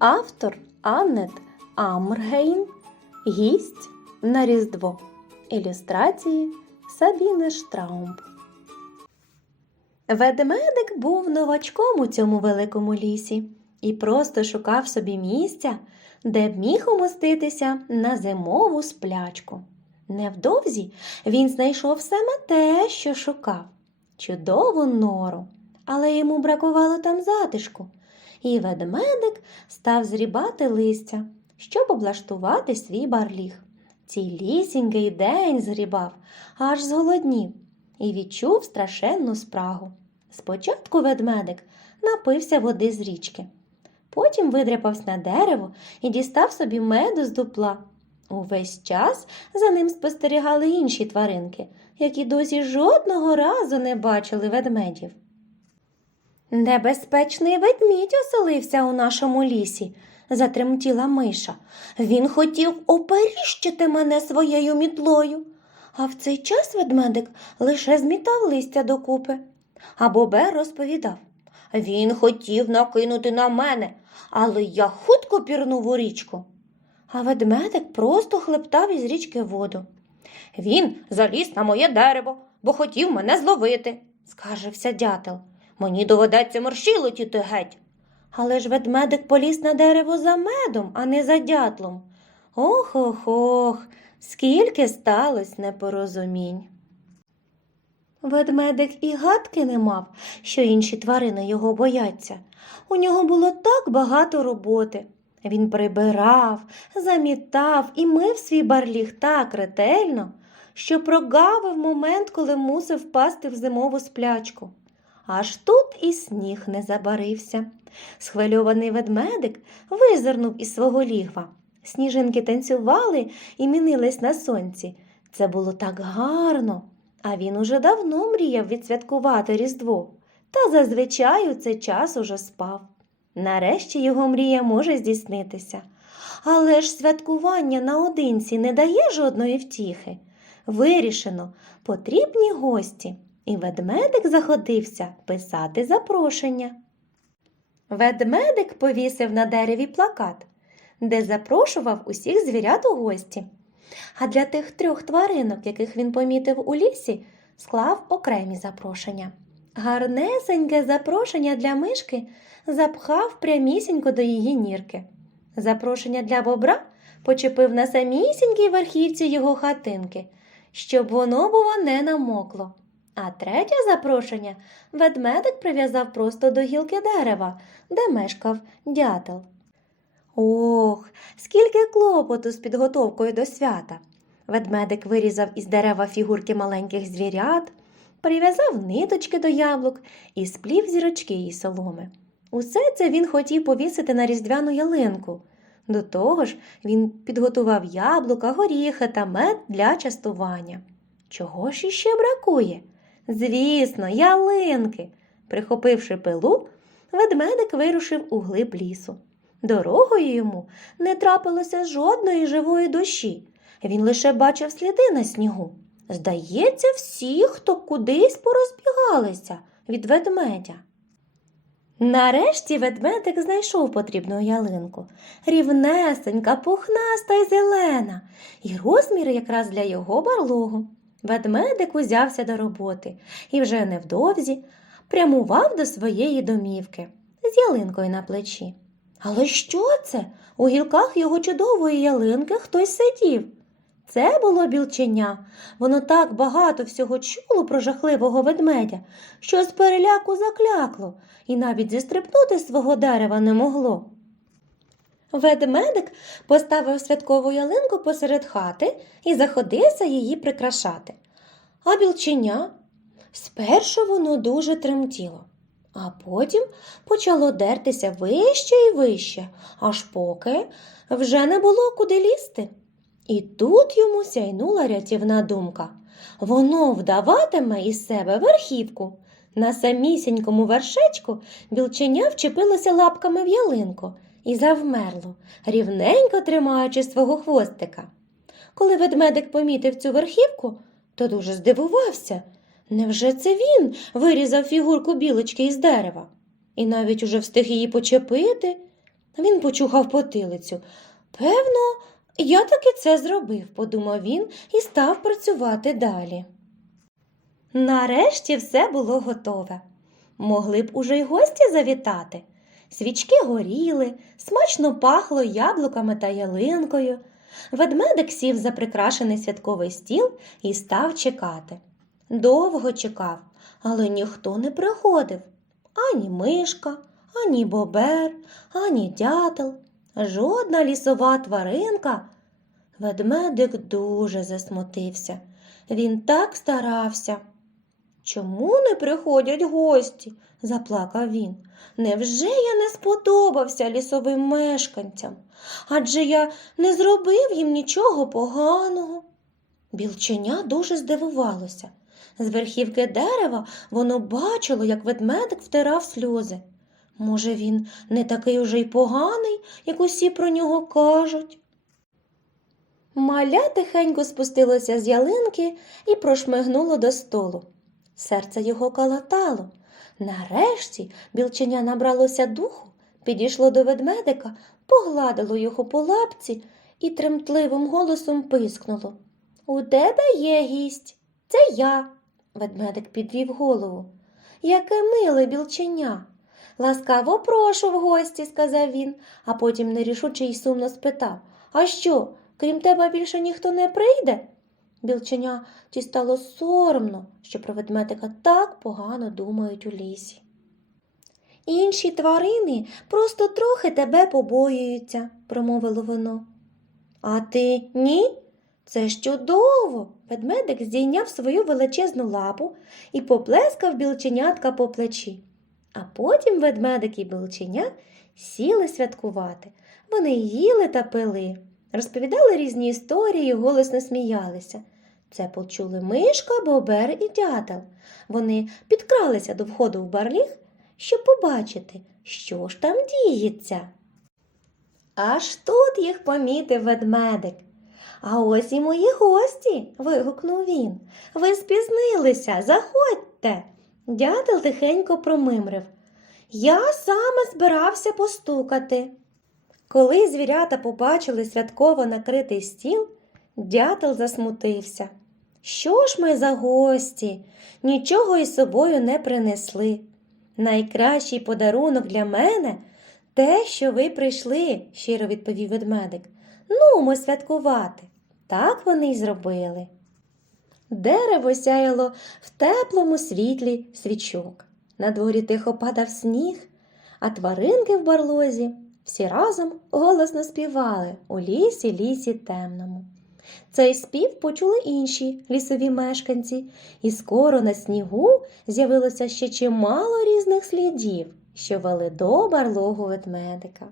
Автор Аннет Амргейн. Гість на Різдво. Ілюстрації Сабіни Штраумб. Ведмедик був новачком у цьому великому лісі і просто шукав собі місця, де б міг умоститися на зимову сплячку. Невдовзі він знайшов саме те, що шукав чудову нору, але йому бракувало там затишку, і ведмедик став зрібати листя, щоб облаштувати свій барліг. Цілісінький день згрібав, аж зголоднів, і відчув страшенну спрагу. Спочатку ведмедик напився води з річки, потім видряпався на дерево і дістав собі меду з дупла. Увесь час за ним спостерігали інші тваринки, які досі жодного разу не бачили ведмедів. Небезпечний ведмідь оселився у нашому лісі, затремтіла миша. Він хотів оперіщити мене своєю мітлою. А в цей час ведмедик лише змітав листя докупи. А Бобер розповідав він хотів накинути на мене, але я хутко пірнув у річку. А ведмедик просто хлептав із річки воду. Він заліз на моє дерево, бо хотів мене зловити, скаржився дятел. Мені доведеться мерщій летіти геть. Але ж ведмедик поліз на дерево за медом, а не за дятлом. Ох ох ох, скільки сталося непорозумінь. Ведмедик і гадки не мав, що інші тварини його бояться. У нього було так багато роботи. Він прибирав, замітав і мив свій барліг так ретельно, що прогавив момент, коли мусив впасти в зимову сплячку. Аж тут і сніг не забарився. Схвильований ведмедик визирнув із свого лігва. Сніжинки танцювали і мінились на сонці. Це було так гарно, а він уже давно мріяв відсвяткувати Різдво, та зазвичай у цей час уже спав. Нарешті його мрія може здійснитися. Але ж святкування наодинці не дає жодної втіхи. Вирішено, потрібні гості, і ведмедик заходився писати запрошення. Ведмедик повісив на дереві плакат, де запрошував усіх звірят у гості. А для тих трьох тваринок, яких він помітив у лісі, склав окремі запрошення. Гарнесеньке запрошення для мишки запхав прямісінько до її нірки. Запрошення для бобра почепив на самісінькій верхівці його хатинки, щоб воно, було, не намокло. А третє запрошення ведмедик прив'язав просто до гілки дерева, де мешкав дятел. Ох, скільки клопоту з підготовкою до свята. Ведмедик вирізав із дерева фігурки маленьких звірят, прив'язав ниточки до яблук і сплів зірочки й соломи. Усе це він хотів повісити на різдвяну ялинку. До того ж, він підготував яблука, горіхи та мед для частування. Чого ж іще бракує? Звісно, ялинки. Прихопивши пилу, ведмедик вирушив у глиб лісу. Дорогою йому не трапилося жодної живої душі. Він лише бачив сліди на снігу. Здається, всі, хто кудись порозбігалися від ведмедя. Нарешті ведмедик знайшов потрібну ялинку. Рівнесенька, пухнаста й зелена, і розміри якраз для його барлогу. Ведмедик узявся до роботи і вже невдовзі прямував до своєї домівки з ялинкою на плечі. Але що це? У гілках його чудової ялинки хтось сидів. Це було білченя. Воно так багато всього чуло про жахливого ведмедя, що з переляку заклякло і навіть зістрибнути з свого дерева не могло. Ведмедик поставив святкову ялинку посеред хати і заходився її прикрашати. А білченя спершу воно дуже тремтіло, а потім почало дертися вище і вище, аж поки вже не було куди лізти. І тут йому сяйнула рятівна думка. Воно вдаватиме із себе верхівку. На самісінькому вершечку білченя вчепилося лапками в ялинку і завмерло, рівненько тримаючи свого хвостика. Коли ведмедик помітив цю верхівку, то дуже здивувався. Невже це він вирізав фігурку білочки із дерева? І навіть уже встиг її почепити? Він почухав потилицю. Певно, я таки це зробив, подумав він і став працювати далі. Нарешті все було готове. Могли б уже й гості завітати. Свічки горіли, смачно пахло яблуками та ялинкою. Ведмедик сів за прикрашений святковий стіл і став чекати. Довго чекав, але ніхто не приходив. Ані мишка, ані бобер, ані дятел, жодна лісова тваринка. Ведмедик дуже засмутився. Він так старався. Чому не приходять гості? заплакав він. Невже я не сподобався лісовим мешканцям? Адже я не зробив їм нічого поганого. Білченя дуже здивувалося. З верхівки дерева воно бачило, як ведмедик втирав сльози. Може, він не такий уже й поганий, як усі про нього кажуть. Маля тихенько спустилося з ялинки і прошмигнуло до столу. Серце його калатало. Нарешті білченя набралося духу, підійшло до ведмедика, погладило його по лапці і тремтливим голосом пискнуло. У тебе є гість, це я. Ведмедик підвів голову. Яке миле білченя. Ласкаво прошу в гості, сказав він, а потім нерішуче й сумно спитав А що, крім тебе більше ніхто не прийде? Білченя ті стало соромно, що про ведмедика так погано думають у лісі. Інші тварини просто трохи тебе побоюються, промовило воно. А ти ні? Це ж чудово. Ведмедик здійняв свою величезну лапу і поплескав білченятка по плечі. А потім ведмедик і білченя сіли святкувати. Вони їли та пили, розповідали різні історії і голосно сміялися. Це почули мишка, бобер і дятел. Вони підкралися до входу в барліг, щоб побачити, що ж там діється. Аж тут їх помітив ведмедик. А ось і мої гості. вигукнув він. Ви спізнилися, заходьте. Дятел тихенько промимрив. Я саме збирався постукати. Коли звірята побачили святково накритий стіл, дятел засмутився. Що ж ми за гості? Нічого із собою не принесли. Найкращий подарунок для мене те, що ви прийшли, щиро відповів ведмедик. Ну, ми святкувати. Так вони й зробили. Дерево сяяло в теплому світлі свічок. На дворі тихо падав сніг, а тваринки в барлозі всі разом голосно співали у лісі, лісі темному. Цей спів почули інші лісові мешканці, і скоро на снігу з'явилося ще чимало різних слідів, що вели до барлогу ведмедика.